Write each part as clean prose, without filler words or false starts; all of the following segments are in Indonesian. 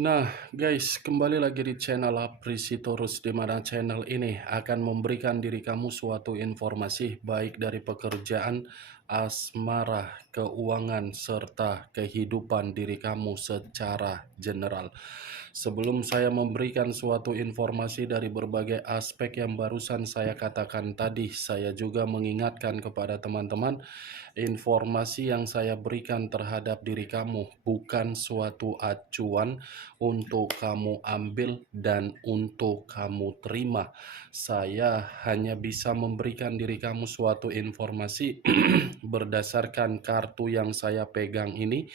Nah, guys, kembali lagi di channel Aprisitorus, di mana channel ini akan memberikan diri kamu suatu informasi baik dari pekerjaan, asmara, keuangan, serta kehidupan diri kamu secara general. Sebelum saya memberikan suatu informasi dari berbagai aspek yang barusan saya katakan tadi, saya juga mengingatkan kepada teman-teman, informasi yang saya berikan terhadap diri kamu bukan suatu acuan untuk kamu ambil dan untuk kamu terima. Saya hanya bisa memberikan diri kamu suatu informasi berdasarkan kartu yang saya pegang ini.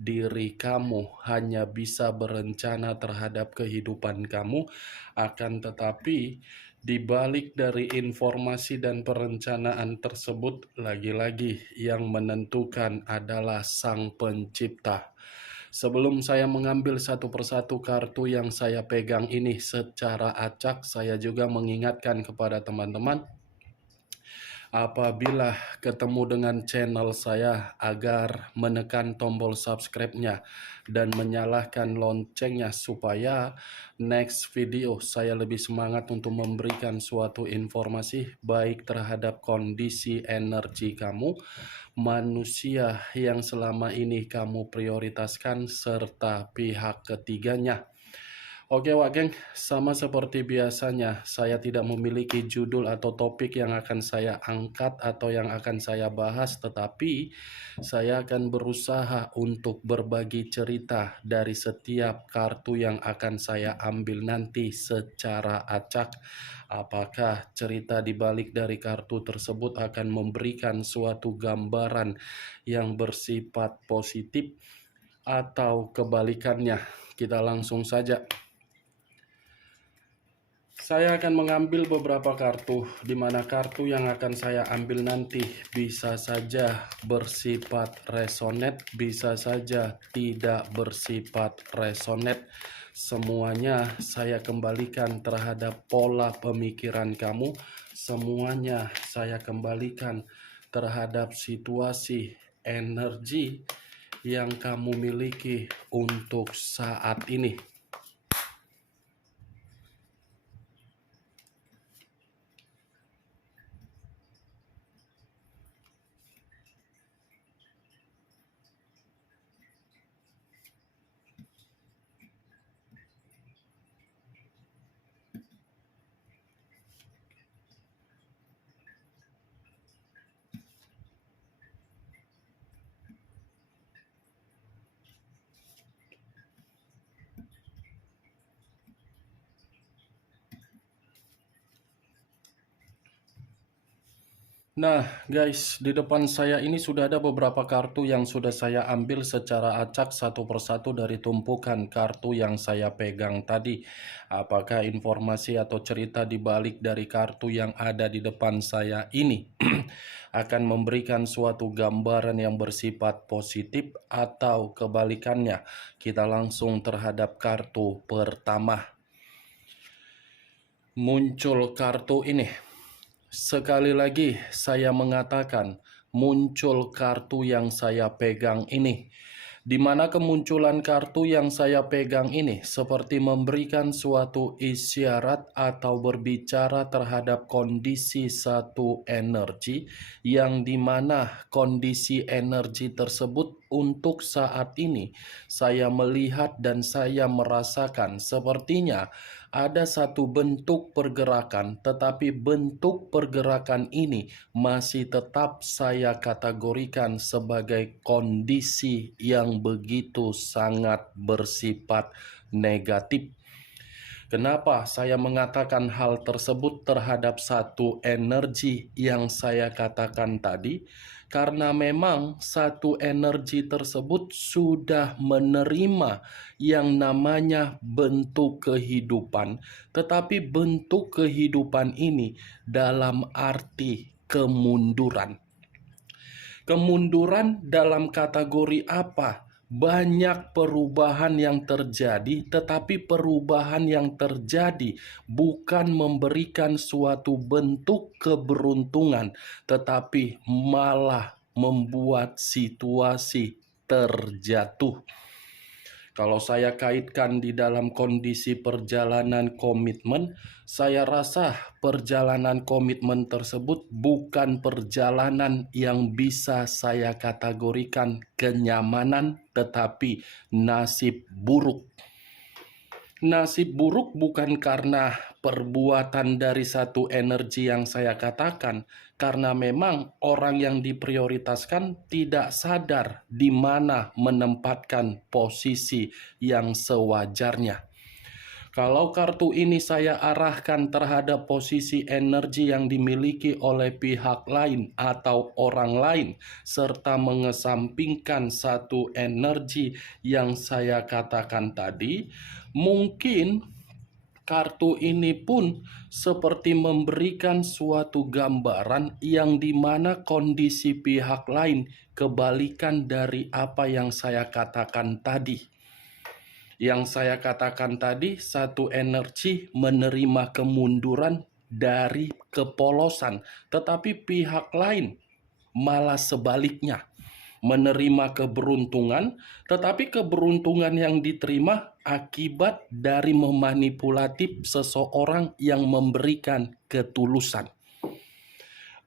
Diri kamu hanya bisa berencana terhadap kehidupan kamu, akan tetapi di balik dari informasi dan perencanaan tersebut, lagi-lagi yang menentukan adalah Sang Pencipta. Sebelum saya mengambil satu persatu kartu yang saya pegang ini secara acak, saya juga mengingatkan kepada teman-teman, apabila ketemu dengan channel saya, agar menekan tombol subscribe-nya dan menyalakan loncengnya supaya next video saya lebih semangat untuk memberikan suatu informasi baik terhadap kondisi energi kamu, manusia yang selama ini kamu prioritaskan, serta pihak ketiganya. Oke Wak Geng, sama seperti biasanya, saya tidak memiliki judul atau topik yang akan saya angkat atau yang akan saya bahas, tetapi saya akan berusaha untuk berbagi cerita dari setiap kartu yang akan saya ambil nanti secara acak. Apakah cerita di balik dari kartu tersebut akan memberikan suatu gambaran yang bersifat positif atau kebalikannya? Kita langsung saja. Saya akan mengambil beberapa kartu, di mana kartu yang akan saya ambil nanti bisa saja bersifat resonate, bisa saja tidak bersifat resonate. Semuanya saya kembalikan terhadap pola pemikiran kamu, semuanya saya kembalikan terhadap situasi energi yang kamu miliki untuk saat ini. Nah guys, di depan saya ini sudah ada beberapa kartu yang sudah saya ambil secara acak satu persatu dari tumpukan kartu yang saya pegang tadi. Apakah informasi atau cerita di balik dari kartu yang ada di depan saya ini akan memberikan suatu gambaran yang bersifat positif atau kebalikannya? Kita langsung terhadap kartu pertama. Muncul kartu ini. Sekali lagi saya mengatakan, muncul kartu yang saya pegang ini. Di mana kemunculan kartu yang saya pegang ini seperti memberikan suatu isyarat atau berbicara terhadap kondisi satu energi, yang dimana kondisi energi tersebut untuk saat ini saya melihat dan saya merasakan sepertinya ada satu bentuk pergerakan, tetapi bentuk pergerakan ini masih tetap saya kategorikan sebagai kondisi yang begitu sangat bersifat negatif. Kenapa saya mengatakan hal tersebut terhadap satu energi yang saya katakan tadi? Karena memang satu energi tersebut sudah menerima yang namanya bentuk kehidupan, tetapi bentuk kehidupan ini dalam arti kemunduran. Kemunduran dalam kategori apa? Banyak perubahan yang terjadi, tetapi perubahan yang terjadi bukan memberikan suatu bentuk keberuntungan, tetapi malah membuat situasi terjatuh. Kalau saya kaitkan di dalam kondisi perjalanan komitmen, saya rasa perjalanan komitmen tersebut bukan perjalanan yang bisa saya kategorikan kenyamanan, tetapi nasib buruk. Nasib buruk bukan karena perbuatan dari satu energi yang saya katakan, karena memang orang yang diprioritaskan tidak sadar di mana menempatkan posisi yang sewajarnya. Kalau kartu ini saya arahkan terhadap posisi energi yang dimiliki oleh pihak lain atau orang lain, serta mengesampingkan satu energi yang saya katakan tadi, mungkin kartu ini pun seperti memberikan suatu gambaran yang dimana kondisi pihak lain kebalikan dari apa yang saya katakan tadi. Yang saya katakan tadi, satu energi menerima kemunduran dari kepolosan, tetapi pihak lain malah sebaliknya menerima keberuntungan, tetapi keberuntungan yang diterima akibat dari memanipulatif seseorang yang memberikan ketulusan.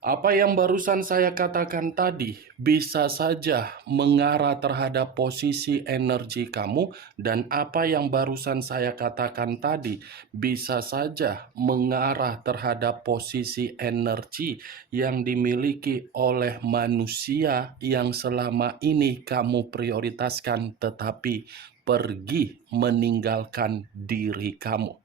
Apa yang barusan saya katakan tadi bisa saja mengarah terhadap posisi energi kamu, dan apa yang barusan saya katakan tadi bisa saja mengarah terhadap posisi energi yang dimiliki oleh manusia yang selama ini kamu prioritaskan tetapi pergi meninggalkan diri kamu.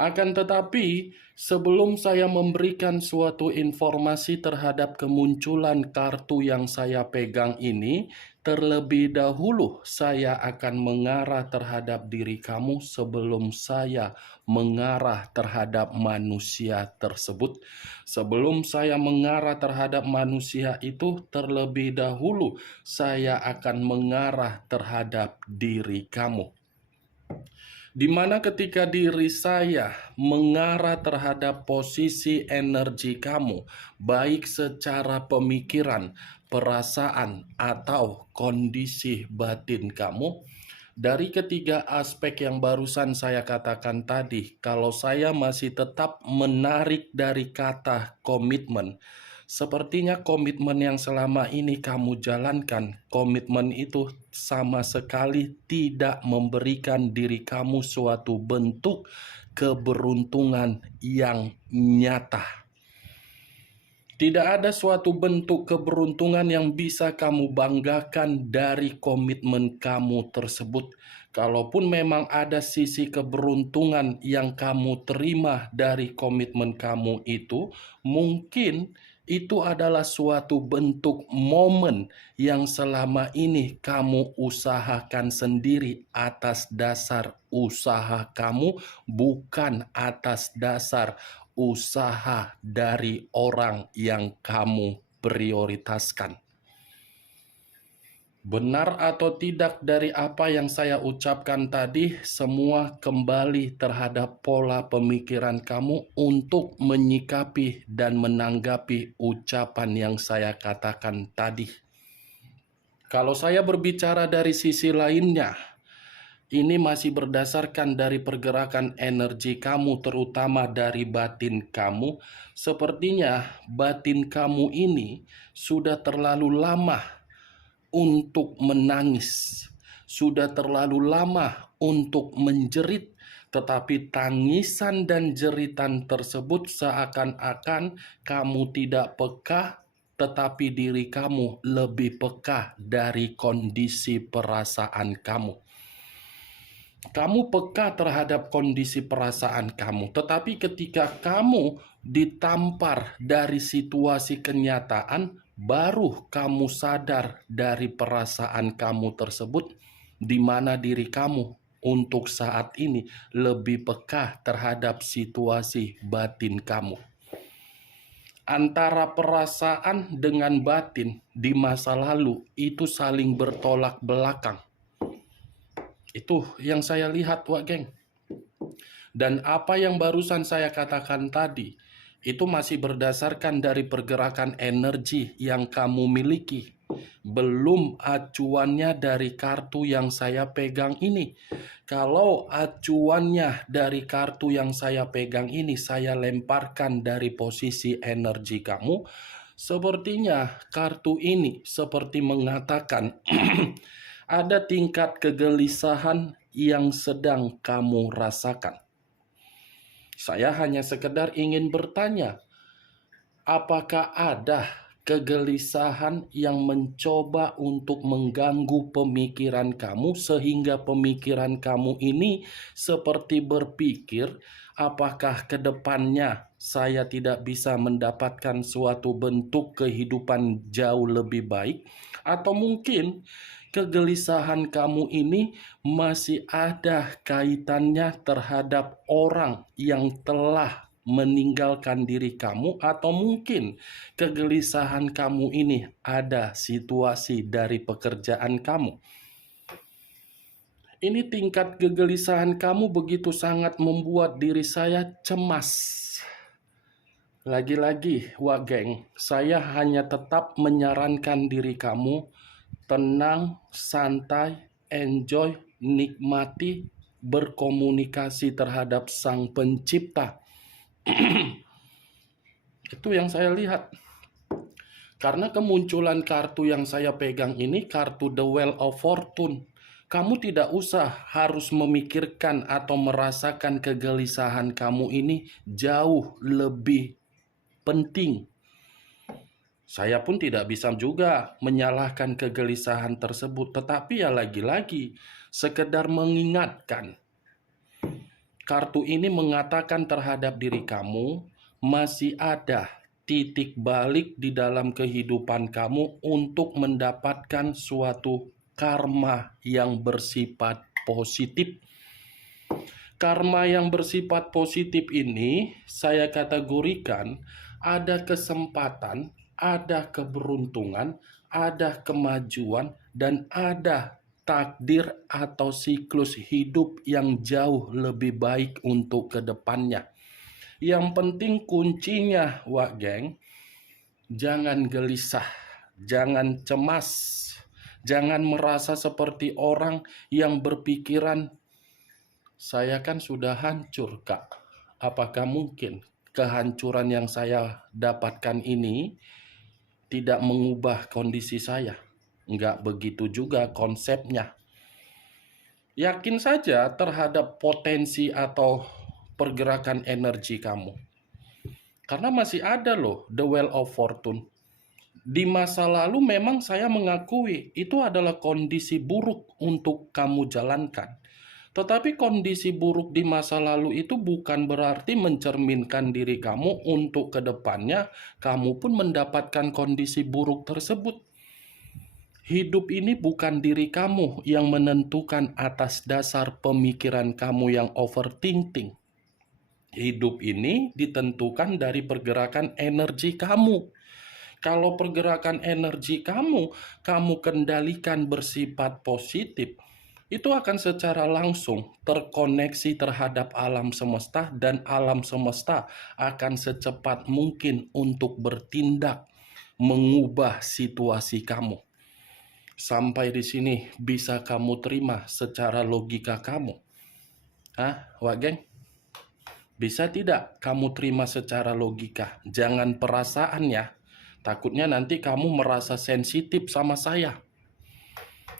Akan tetapi, sebelum saya memberikan suatu informasi terhadap kemunculan kartu yang saya pegang ini, terlebih dahulu saya akan mengarah terhadap diri kamu sebelum saya mengarah terhadap manusia tersebut. Sebelum saya mengarah terhadap manusia itu, terlebih dahulu saya akan mengarah terhadap diri kamu. Di mana ketika diri saya mengarah terhadap posisi energi kamu, baik secara pemikiran, perasaan, atau kondisi batin kamu, dari ketiga aspek yang barusan saya katakan tadi, kalau saya masih tetap menarik dari kata komitmen, sepertinya komitmen yang selama ini kamu jalankan, komitmen itu sama sekali tidak memberikan diri kamu suatu bentuk keberuntungan yang nyata. Tidak ada suatu bentuk keberuntungan yang bisa kamu banggakan dari komitmen kamu tersebut. Kalaupun memang ada sisi keberuntungan yang kamu terima dari komitmen kamu itu, mungkin itu adalah suatu bentuk momen yang selama ini kamu usahakan sendiri atas dasar usaha kamu, bukan atas dasar usaha dari orang yang kamu prioritaskan. Benar atau tidak dari apa yang saya ucapkan tadi, semua kembali terhadap pola pemikiran kamu untuk menyikapi dan menanggapi ucapan yang saya katakan tadi. Kalau saya berbicara dari sisi lainnya, ini masih berdasarkan dari pergerakan energi kamu, terutama dari batin kamu. Sepertinya batin kamu ini sudah terlalu lama untuk menangis, sudah terlalu lama untuk menjerit, tetapi tangisan dan jeritan tersebut seakan-akan kamu tidak peka, tetapi diri kamu lebih peka dari kondisi perasaan kamu. Kamu peka terhadap kondisi perasaan kamu, tetapi ketika kamu ditampar dari situasi kenyataan, baru kamu sadar dari perasaan kamu tersebut, di mana diri kamu untuk saat ini lebih peka terhadap situasi batin kamu. Antara perasaan dengan batin di masa lalu itu saling bertolak belakang. Itu yang saya lihat, Wak Geng. Dan apa yang barusan saya katakan tadi, itu masih berdasarkan dari pergerakan energi yang kamu miliki. belum acuannya dari kartu yang saya pegang ini. Kalau acuannya dari kartu yang saya pegang ini saya lemparkan dari posisi energi kamu, sepertinya kartu ini seperti mengatakan ada tingkat kegelisahan yang sedang kamu rasakan. Saya hanya sekedar ingin bertanya, apakah ada kegelisahan yang mencoba untuk mengganggu pemikiran kamu sehingga pemikiran kamu ini seperti berpikir, apakah ke depannya saya tidak bisa mendapatkan suatu bentuk kehidupan jauh lebih baik? Atau mungkin kegelisahan kamu ini masih ada kaitannya terhadap orang yang telah meninggalkan diri kamu, atau mungkin kegelisahan kamu ini ada situasi dari pekerjaan kamu. Ini tingkat kegelisahan kamu begitu sangat membuat diri saya cemas. Lagi-lagi, Wak Geng, saya hanya tetap menyarankan diri kamu tenang, santai, enjoy, nikmati, berkomunikasi terhadap Sang Pencipta. Itu yang saya lihat. Karena kemunculan kartu yang saya pegang ini, kartu The Wheel of Fortune. Kamu tidak usah harus memikirkan atau merasakan kegelisahan kamu ini jauh lebih penting. Saya pun tidak bisa juga menyalahkan kegelisahan tersebut, tetapi ya lagi-lagi sekedar mengingatkan. Kartu ini mengatakan terhadap diri kamu masih ada titik balik di dalam kehidupan kamu untuk mendapatkan suatu karma yang bersifat positif. Karma yang bersifat positif ini saya kategorikan ada kesempatan, ada keberuntungan, ada kemajuan, dan ada takdir atau siklus hidup yang jauh lebih baik untuk kedepannya. Yang penting kuncinya, Wak Geng, jangan gelisah, jangan cemas, jangan merasa seperti orang yang berpikiran, saya kan sudah hancur, Kak. Apakah mungkin kehancuran yang saya dapatkan ini tidak mengubah kondisi saya? Enggak begitu juga konsepnya. Yakin saja terhadap potensi atau pergerakan energi kamu. Karena masih ada loh The Wheel of Fortune. Di masa lalu memang saya mengakui itu adalah kondisi buruk untuk kamu jalankan. Tetapi kondisi buruk di masa lalu itu bukan berarti mencerminkan diri kamu untuk kedepannya kamu pun mendapatkan kondisi buruk tersebut. Hidup ini bukan diri kamu yang menentukan atas dasar pemikiran kamu yang overthinking. Hidup ini ditentukan dari pergerakan energi kamu. Kalau pergerakan energi kamu kendalikan bersifat positif, itu akan secara langsung terkoneksi terhadap alam semesta, dan alam semesta akan secepat mungkin untuk bertindak mengubah situasi kamu. Sampai di sini bisa kamu terima secara logika kamu? Wak Geng? Bisa tidak kamu terima secara logika? Jangan perasaan ya. Takutnya nanti kamu merasa sensitif sama saya.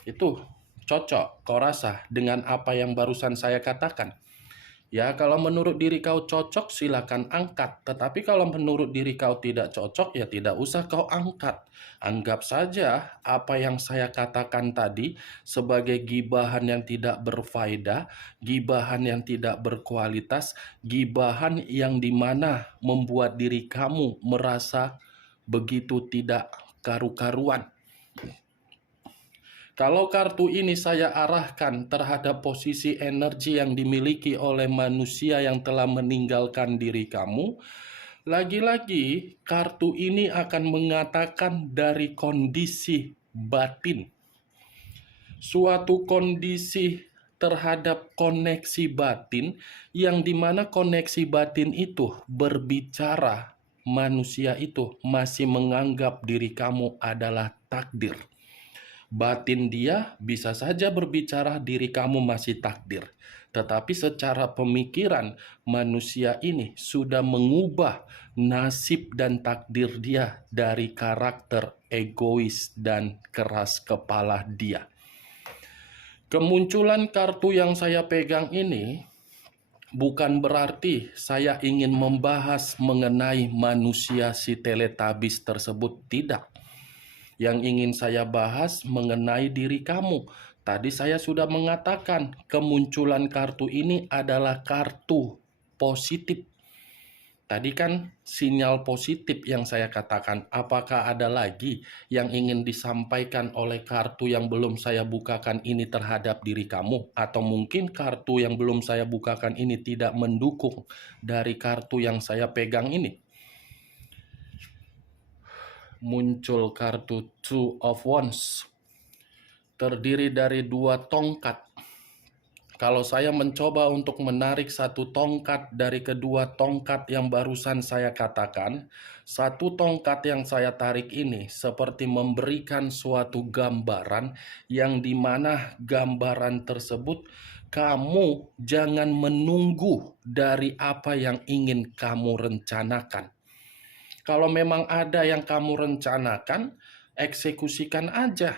Itu cocok kau rasa dengan apa yang barusan saya katakan? Ya, kalau menurut diri kau cocok silakan angkat. Tetapi kalau menurut diri kau tidak cocok ya tidak usah kau angkat. Anggap saja apa yang saya katakan tadi sebagai gibahan yang tidak berfaedah, gibahan yang tidak berkualitas, gibahan yang dimana membuat diri kamu merasa begitu tidak karu-karuan. Kalau kartu ini saya arahkan terhadap posisi energi yang dimiliki oleh manusia yang telah meninggalkan diri kamu, lagi-lagi kartu ini akan mengatakan dari kondisi batin. Suatu kondisi terhadap koneksi batin yang dimana koneksi batin itu berbicara manusia itu masih menganggap diri kamu adalah takdir. Batin dia bisa saja berbicara diri kamu masih takdir. Tetapi secara pemikiran, manusia ini sudah mengubah nasib dan takdir dia dari karakter egois dan keras kepala dia. Kemunculan kartu yang saya pegang ini bukan berarti saya ingin membahas mengenai manusia si teletabis tersebut, tidak. Yang ingin saya bahas mengenai diri kamu. Tadi saya sudah mengatakan kemunculan kartu ini adalah kartu positif. Tadi kan sinyal positif yang saya katakan. Apakah ada lagi yang ingin disampaikan oleh kartu yang belum saya bukakan ini terhadap diri kamu? Atau mungkin kartu yang belum saya bukakan ini tidak mendukung dari kartu yang saya pegang ini? Muncul kartu Two of Wands, terdiri dari 2 tongkat. Kalau saya mencoba untuk menarik 1 tongkat dari kedua tongkat yang barusan saya katakan, 1 tongkat yang saya tarik ini seperti memberikan suatu gambaran yang dimana gambaran tersebut kamu jangan menunggu dari apa yang ingin kamu rencanakan. Kalau memang ada yang kamu rencanakan, eksekusikan aja.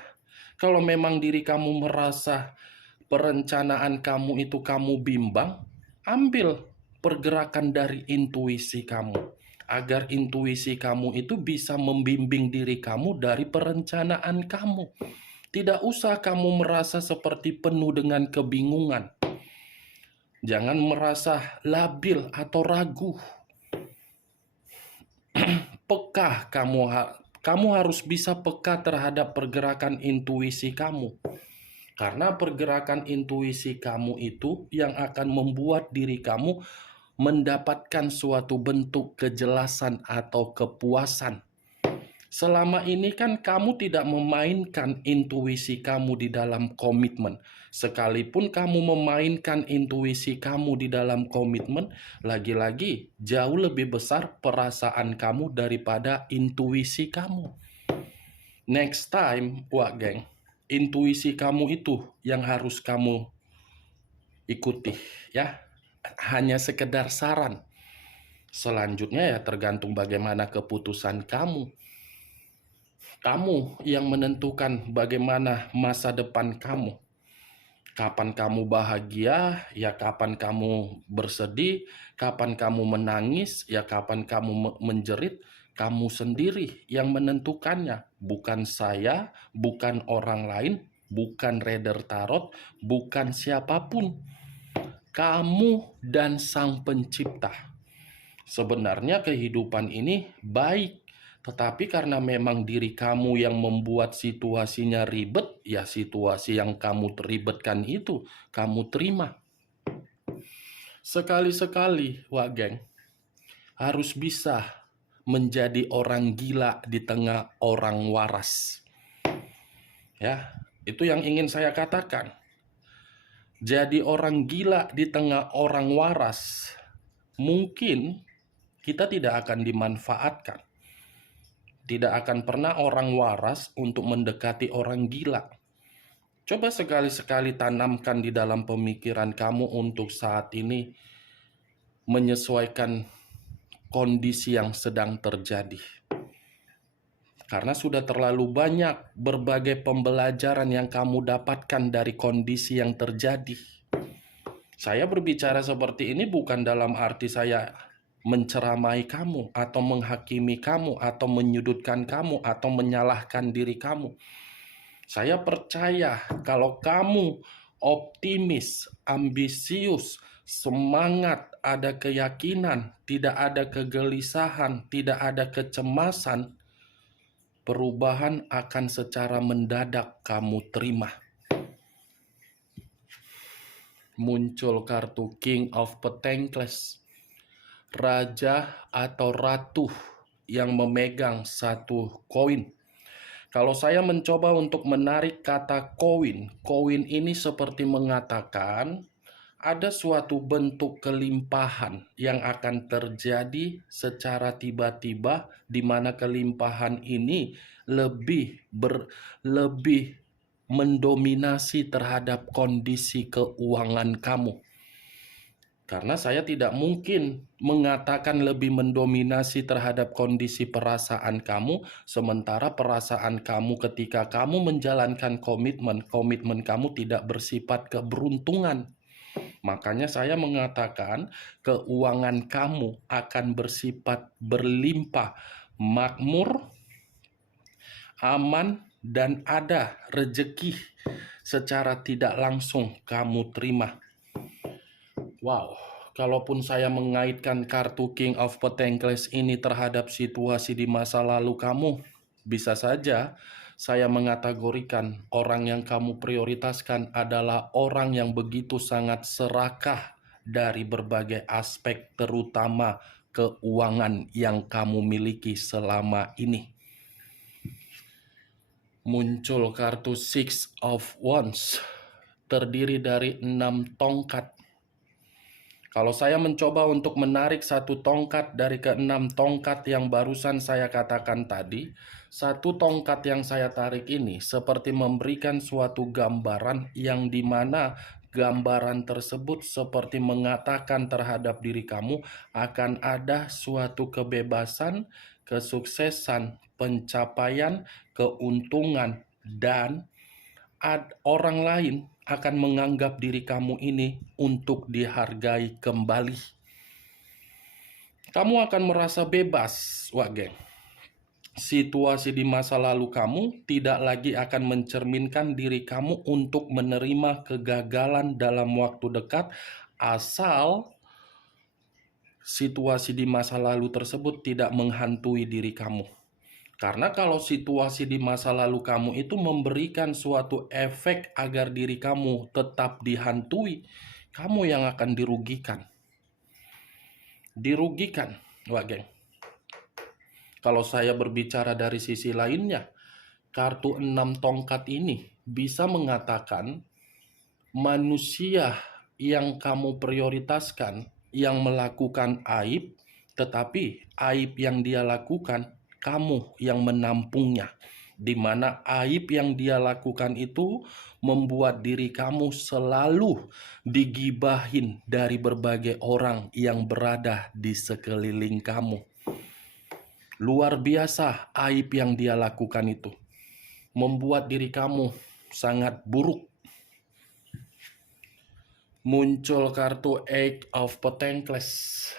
Kalau memang diri kamu merasa perencanaan kamu itu kamu bimbang, ambil pergerakan dari intuisi kamu. Agar intuisi kamu itu bisa membimbing diri kamu dari perencanaan kamu. Tidak usah kamu merasa seperti penuh dengan kebingungan. Jangan merasa labil atau ragu. Peka kamu harus bisa peka terhadap pergerakan intuisi kamu. Karena pergerakan intuisi kamu itu yang akan membuat diri kamu mendapatkan suatu bentuk kejelasan atau kepuasan. Selama ini kan kamu tidak memainkan intuisi kamu di dalam komitmen. Sekalipun kamu memainkan intuisi kamu di dalam komitmen, lagi-lagi jauh lebih besar perasaan kamu daripada intuisi kamu. Next time, wah geng, intuisi kamu itu yang harus kamu ikuti ya. Hanya sekedar saran. Selanjutnya ya tergantung bagaimana keputusan kamu. Kamu yang menentukan bagaimana masa depan kamu. Kapan kamu bahagia, ya kapan kamu bersedih, kapan kamu menangis, ya kapan kamu menjerit, kamu sendiri yang menentukannya. Bukan saya, bukan orang lain, bukan reader tarot, bukan siapapun. Kamu dan Sang Pencipta. Sebenarnya kehidupan ini baik. Tetapi karena memang diri kamu yang membuat situasinya ribet, ya situasi yang kamu ribetkan itu kamu terima. Sekali-sekali, wah geng, harus bisa menjadi orang gila di tengah orang waras. Ya, itu yang ingin saya katakan. Jadi orang gila di tengah orang waras, mungkin kita tidak akan dimanfaatkan. Tidak akan pernah orang waras untuk mendekati orang gila. Coba sekali-sekali tanamkan di dalam pemikiran kamu untuk saat ini menyesuaikan kondisi yang sedang terjadi. Karena sudah terlalu banyak berbagai pembelajaran yang kamu dapatkan dari kondisi yang terjadi. Saya berbicara seperti ini bukan dalam arti saya menceramai kamu, atau menghakimi kamu, atau menyudutkan kamu, atau menyalahkan diri kamu. Saya percaya kalau kamu optimis, ambisius, semangat, ada keyakinan, tidak ada kegelisahan, tidak ada kecemasan, perubahan akan secara mendadak kamu terima. Muncul kartu King of Pentacles. Raja atau ratu yang memegang 1 koin. Kalau saya mencoba untuk menarik kata koin, koin ini seperti mengatakan ada suatu bentuk kelimpahan yang akan terjadi secara tiba-tiba, di mana kelimpahan ini lebih mendominasi terhadap kondisi keuangan kamu. Karena saya tidak mungkin mengatakan lebih mendominasi terhadap kondisi perasaan kamu, sementara perasaan kamu ketika kamu menjalankan komitmen kamu tidak bersifat keberuntungan. Makanya saya mengatakan keuangan kamu akan bersifat berlimpah, makmur, aman, dan ada rezeki secara tidak langsung kamu terima. Wow, kalaupun saya mengaitkan kartu King of Pentacles ini terhadap situasi di masa lalu kamu, bisa saja saya mengategorikan orang yang kamu prioritaskan adalah orang yang begitu sangat serakah dari berbagai aspek, terutama keuangan yang kamu miliki selama ini. Muncul kartu Six of Wands, terdiri dari 6 tongkat. Kalau saya mencoba untuk menarik satu tongkat dari ke-6 tongkat yang barusan saya katakan tadi, satu tongkat yang saya tarik ini seperti memberikan suatu gambaran yang dimana gambaran tersebut seperti mengatakan terhadap diri kamu akan ada suatu kebebasan, kesuksesan, pencapaian, keuntungan, dan orang lain akan menganggap diri kamu ini untuk dihargai kembali. Kamu akan merasa bebas, Wak Geng. Situasi di masa lalu kamu tidak lagi akan mencerminkan diri kamu untuk menerima kegagalan dalam waktu dekat, asal situasi di masa lalu tersebut tidak menghantui diri kamu. Karena kalau situasi di masa lalu kamu itu memberikan suatu efek agar diri kamu tetap dihantui, kamu yang akan dirugikan. Dirugikan, Wak Geng. Kalau saya berbicara dari sisi lainnya, kartu 6 tongkat ini bisa mengatakan manusia yang kamu prioritaskan yang melakukan aib, tetapi aib yang dia lakukan kamu yang menampungnya, di mana aib yang dia lakukan itu membuat diri kamu selalu digibahin dari berbagai orang yang berada di sekeliling kamu. Luar biasa aib yang dia lakukan itu membuat diri kamu sangat buruk. Muncul kartu Eight of Pentacles,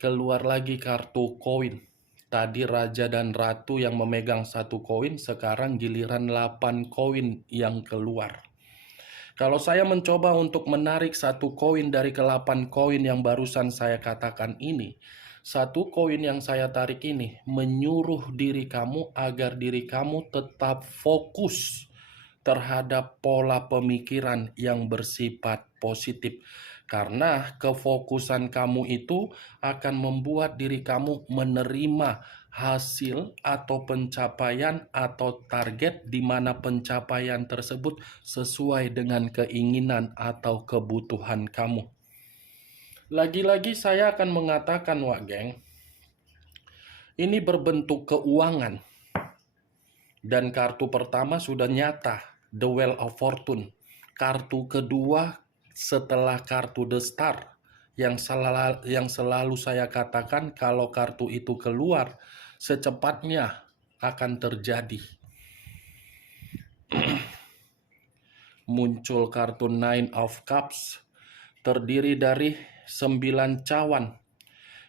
keluar lagi kartu koin. Tadi raja dan ratu yang memegang satu koin, sekarang giliran 8 koin yang keluar. Kalau saya mencoba untuk menarik satu koin dari ke-8 koin yang barusan saya katakan ini, satu koin yang saya tarik ini menyuruh diri kamu agar diri kamu tetap fokus terhadap pola pemikiran yang bersifat positif. Karena kefokusan kamu itu akan membuat diri kamu menerima hasil atau pencapaian atau target di mana pencapaian tersebut sesuai dengan keinginan atau kebutuhan kamu. Lagi-lagi saya akan mengatakan, Wak Geng, ini berbentuk keuangan. Dan kartu pertama sudah nyata, The Wheel of Fortune. Kartu kedua setelah kartu The Star, yang selalu saya katakan kalau kartu itu keluar, secepatnya akan terjadi. Muncul kartu Nine of Cups, terdiri dari 9 cawan.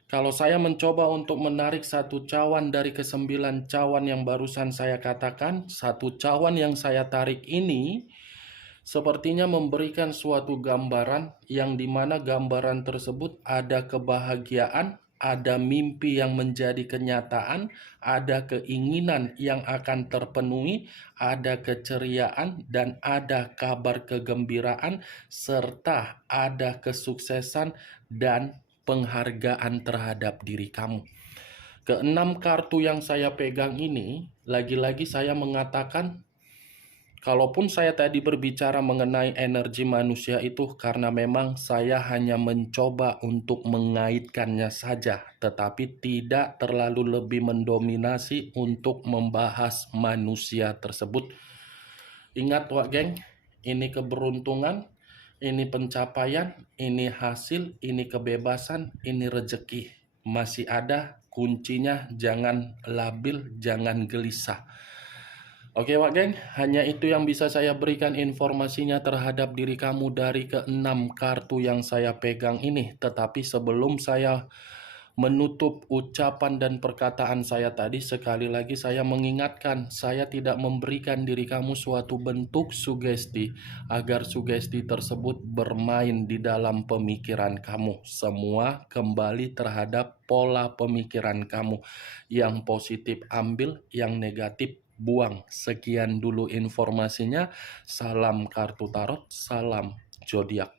Kalau saya mencoba untuk menarik satu cawan dari ke-9 cawan yang barusan saya katakan, satu cawan yang saya tarik ini sepertinya memberikan suatu gambaran yang dimana gambaran tersebut ada kebahagiaan, ada mimpi yang menjadi kenyataan, ada keinginan yang akan terpenuhi, ada keceriaan, dan ada kabar kegembiraan, serta ada kesuksesan dan penghargaan terhadap diri kamu. Ke-6 kartu yang saya pegang ini, lagi-lagi saya mengatakan Kalaupun saya tadi berbicara mengenai energi manusia itu karena memang saya hanya mencoba untuk mengaitkannya saja, tetapi tidak terlalu lebih mendominasi untuk membahas manusia tersebut. Ingat Wak Geng, ini keberuntungan, ini pencapaian, ini hasil, ini kebebasan, ini rejeki. Masih ada kuncinya, jangan labil, jangan gelisah. Oke Wak Geng, hanya itu yang bisa saya berikan informasinya terhadap diri kamu dari keenam kartu yang saya pegang ini. Tetapi sebelum saya menutup ucapan dan perkataan saya tadi, sekali lagi saya mengingatkan, saya tidak memberikan diri kamu suatu bentuk sugesti agar sugesti tersebut bermain di dalam pemikiran kamu. Semua kembali terhadap pola pemikiran kamu. Yang positif ambil, yang negatif buang. Sekian dulu informasinya. Salam kartu tarot, salam zodiak.